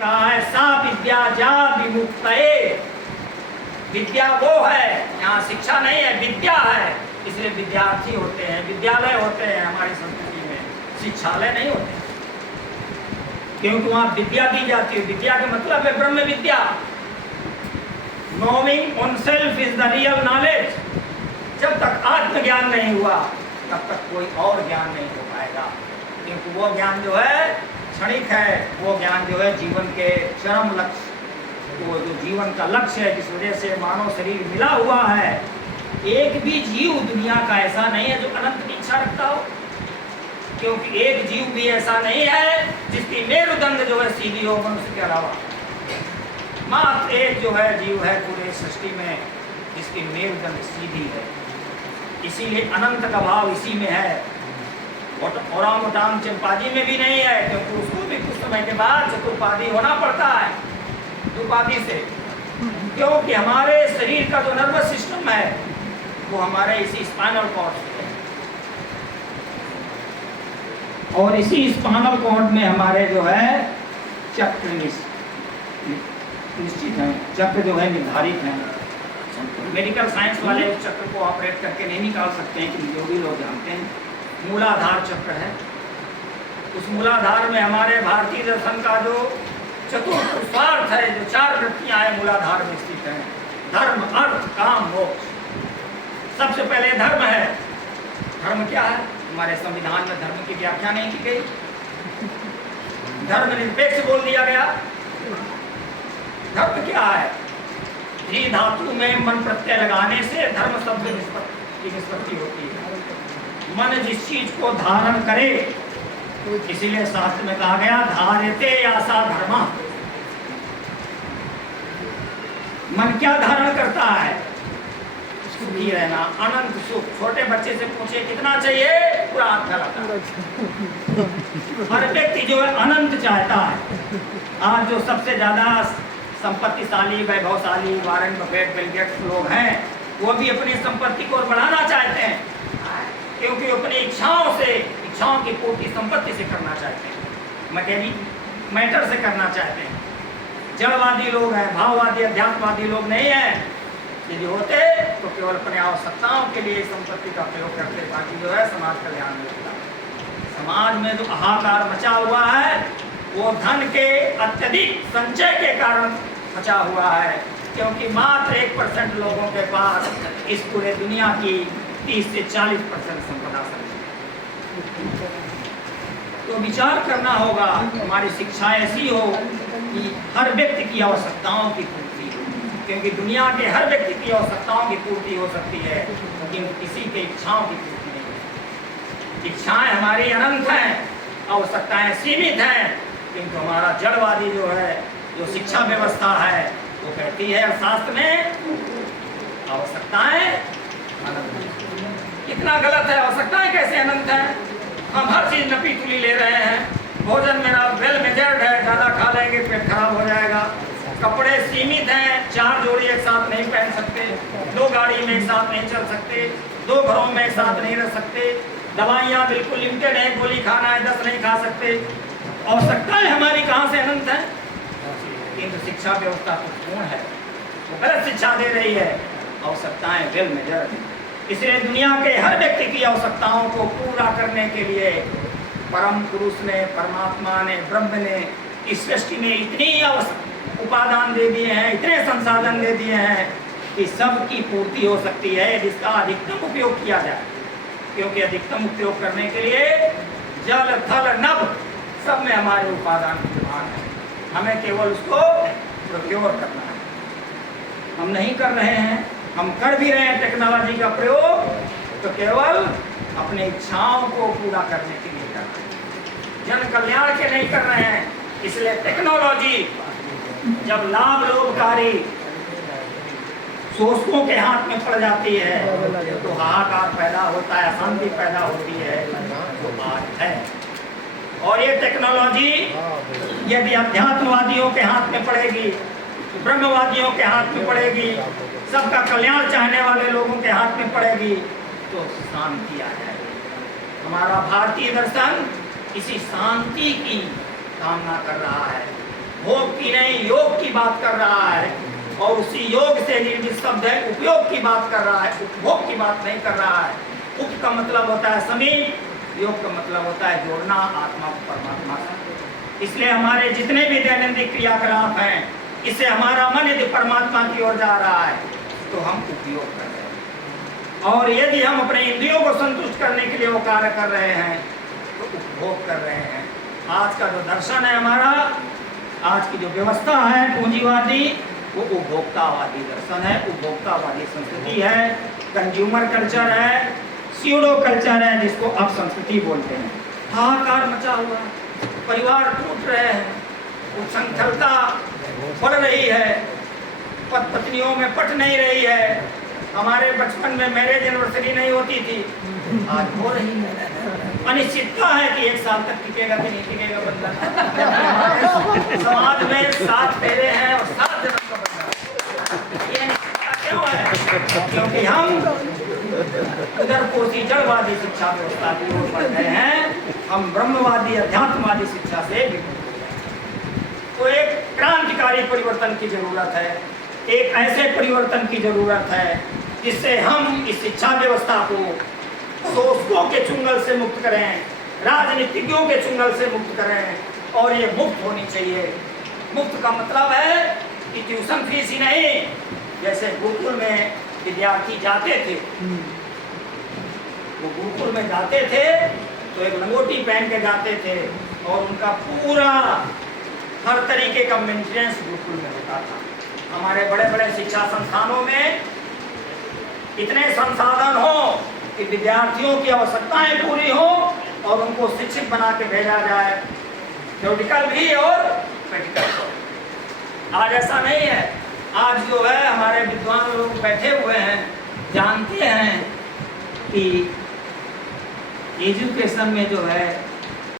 कहा है सा विद्या जा विमुक्तये। विद्या वो है, यहाँ शिक्षा नहीं है, विद्या है। इसलिए विद्यार्थी होते हैं, विद्यालय होते हैं हमारी संस्कृति में, शिक्षालय नहीं होते, क्योंकि वहाँ विद्या दी जाती है। विद्या का मतलब है ब्रह्म विद्या। Knowing on self is the real knowledge. जब तक आत्मज्ञान नहीं हुआ तब तक कोई और ज्ञान नहीं हो पाएगा, क्योंकि वो ज्ञान जो है क्षणिक है, वो ज्ञान जो है जीवन के चरम लक्ष्य, वो जो जीवन का लक्ष्य है, जिस वजह से मानव शरीर मिला हुआ है। एक भी जीव दुनिया का ऐसा नहीं है जो अनंत की इच्छा रखता हो, क्योंकि एक जीव भी ऐसा नहीं है जिसकी मेरुदंड जो है सीधी हो मनुष्य के अलावा। मात्र एक जो है जीव है पूरे सृष्टि में जिसकी मेरुदंड सीधी है, इसीलिए अनंत का भाव इसी में है। ओरांगुटान चिंपांजी में भी नहीं है, क्योंकि उसको भी कुछ समय के बाद चतुर्पादी होना पड़ता है दुपादी से, क्योंकि हमारे शरीर का जो नर्वस सिस्टम है वो हमारे इसी स्पाइनल कॉर्ड से है, और इसी स्पाइनल कॉर्ड में हमारे जो है चक्र निश्चित है, चक्र जो है निर्धारित है। मेडिकल साइंस वाले उस चक्र को ऑपरेट करके नहीं निकाल सकते हैं, कि जो भी लोग जानते हैं मूलाधार चक्र है। उस मूलाधार में हमारे भारतीय दर्शन का जो चतुर्थ है, जो 4 वृत्तियां हैं मूलाधार में स्थित हैं, धर्म अर्थ काम मोक्ष। सबसे पहले धर्म है। धर्म क्या है? हमारे संविधान में धर्म की व्याख्या नहीं की गई, धर्म निरपेक्ष बोल दिया गया। धर्म क्या है? धी धातु में मन प्रत्यय लगाने से धर्म शब्द की निष्पत्ति होती है। मन जिस चीज को धारण करे, इसीलिए शास्त्र में कहा गया धार्यते आसा धर्मा। मन क्या धारण करता है? सुखी रहना, अनंत सुख। छोटे बच्चे से पूछे कितना चाहिए, पूरा हाथ फैलाता है। हर व्यक्ति जो है अनंत चाहता है। आज जो सबसे ज्यादा संपत्तिशाली वैभवशाली वारेन बफेट, बिल गेट्स लोग हैं, वो भी अपनी संपत्ति को बढ़ाना चाहते हैं, क्योंकि अपनी इच्छाओं की पूर्ति संपत्ति से करना चाहते हैं, मटेरियल मैटर से करना चाहते हैं। जड़वादी लोग हैं, भाववादी अध्यात्मवादी लोग नहीं हैं। यदि होते तो केवल अपने आवश्यकताओं के लिए संपत्ति का प्रयोग करते, ताकि जो है समाज कल्याण में होता। समाज में जो हाहाकार मचा हुआ है वो धन के अत्यधिक संचय के कारण मचा हुआ है, क्योंकि मात्र 1% लोगों के पास इस पूरे दुनिया की 30 से 40% संपदा है। तो विचार करना होगा, हमारी शिक्षा ऐसी हो कि हर व्यक्ति की आवश्यकताओं की पूर्ति हो, क्योंकि दुनिया के हर व्यक्ति की आवश्यकताओं की पूर्ति हो सकती है, लेकिन किसी के इच्छाओं की पूर्ति नहीं हो। इच्छाएं हमारी अनंत हैं, आवश्यकताएं सीमित हैं, किंतु हमारा जड़वादी जो है, जो शिक्षा व्यवस्था है, वो कहती है शास्त्र में आवश्यकताएं अनंत। कितना गलत है, आवश्यकताएं कैसे अनंत हैं? हम हर चीज नपी तुली ले रहे हैं। भोजन मेरा वेल मेजर्ड है, ज़्यादा खा लेंगे पेट खराब हो जाएगा। कपड़े सीमित हैं, 4 जोड़ी एक साथ नहीं पहन सकते, 2 गाड़ी में एक साथ नहीं चल सकते, 2 घरों में एक साथ नहीं रह सकते। दवाइयाँ बिल्कुल लिमिटेड है, गोली खाना है 10 नहीं खा सकते। आवश्यकताएं हमारी कहाँ से अनंत हैं? किंतु शिक्षा व्यवस्था तो पूर्ण है, वो गलत शिक्षा दे रही है। आवश्यकताएं वेल मेजर्ड है, इसलिए दुनिया के हर व्यक्ति की आवश्यकताओं को पूरा करने के लिए परम पुरुष ने, परमात्मा ने, ब्रह्म ने इस सृष्टि में इतनी उपादान दे दिए हैं, इतने संसाधन दे दिए हैं कि सबकी पूर्ति हो सकती है, जिसका अधिकतम उपयोग किया जाए। क्योंकि अधिकतम उपयोग करने के लिए जल थल नभ सब में हमारे उपादान विद्यमान है, हमें केवल उसको प्रोक्योर करना है। हम नहीं कर रहे हैं, हम कर भी रहे हैं टेक्नोलॉजी का प्रयोग, तो केवल अपनी इच्छाओं को पूरा करने के लिए कर रहे हैं, जन कल्याण के नहीं कर रहे हैं। इसलिए टेक्नोलॉजी जब लाभ लोभकारी शोषकों के हाथ में पड़ जाती है तो हाहाकार पैदा होता है, अशांति पैदा होती है, जो आज है। और ये टेक्नोलॉजी यदि अध्यात्मवादियों के हाथ में पड़ेगी, ब्रह्मवादियों के हाथ में पड़ेगी, सबका कल्याण चाहने वाले लोगों के हाथ में पड़ेगी, तो शांति आ जाएगी। हमारा भारतीय दर्शन इसी शांति की कामना कर रहा है। भोग की नहीं, योग की बात कर रहा है। और उसी योग से निर्मित शब्द है उपयोग की बात कर रहा है, उपभोग की बात नहीं कर रहा है। उप का मतलब होता है समीप, योग का मतलब होता है जोड़ना आत्मा को परमात्मा से। इसलिए हमारे जितने भी दैनंदिन क्रियाकलाप हैं, इससे हमारा मन यदि परमात्मा की ओर जा रहा है तो हम उपयोग कर रहे हैं, और यदि हम अपने इंद्रियों को संतुष्ट करने के लिए वो कार्य कर रहे हैं तो उपभोग कर रहे हैं। आज का जो दर्शन है हमारा, आज की जो व्यवस्था है पूंजीवादी, वो उपभोक्तावादी दर्शन है, उपभोक्तावादी संस्कृति है, कंज्यूमर कल्चर है, स्यूडो कल्चर है, जिसको अब संस्कृति बोलते हैं। हाहाकार मचा हुआ, परिवार टूट रहे हैं, उच्छृंखलता बढ़ रही है, पति पत्नियों में पट नहीं रही है। हमारे बचपन में मैरिज एनिवर्सरी नहीं होती थी, आज हो रही है। अनिश्चितता है कि 1 साल तक टिकेगा कि नहीं टिकेगा बंधन। समाज में 7 फेरे हैं और 7 जन्म का बंधन। ये अनिश्चितता क्यों है? क्योंकि हम उधर कोसी जड़वादी शिक्षा व्यवस्था की ओर बढ़ गए हैं, हम ब्रह्मवादी अध्यात्मवादी शिक्षा से विमुख हो गए। तो एक क्रांतिकारी परिवर्तन की जरूरत है, एक ऐसे परिवर्तन की जरूरत है जिससे हम इस शिक्षा व्यवस्था को शोषकों के चुंगल से मुक्त करें, राजनीतिज्ञों के चुंगल से मुक्त करें, और ये मुक्त होनी चाहिए। मुक्त का मतलब है कि ट्यूशन फीस ही नहीं, जैसे गुरुकुल में विद्यार्थी जाते थे, वो गुरुकुल में जाते थे तो एक लंगोटी पहन के जाते थे, और उनका पूरा हर तरीके का मेंटेनेंस गुरुकुल में होता था। हमारे बड़े बड़े शिक्षा संस्थानों में इतने संसाधन हो कि विद्यार्थियों की आवश्यकताएं पूरी हो और उनको शिक्षित बना के भेजा जाए, थ्योरेटिकल भी और प्रैक्टिकल। आज ऐसा नहीं है। आज जो है हमारे विद्वान लोग बैठे हुए हैं, जानते हैं कि एजुकेशन में जो है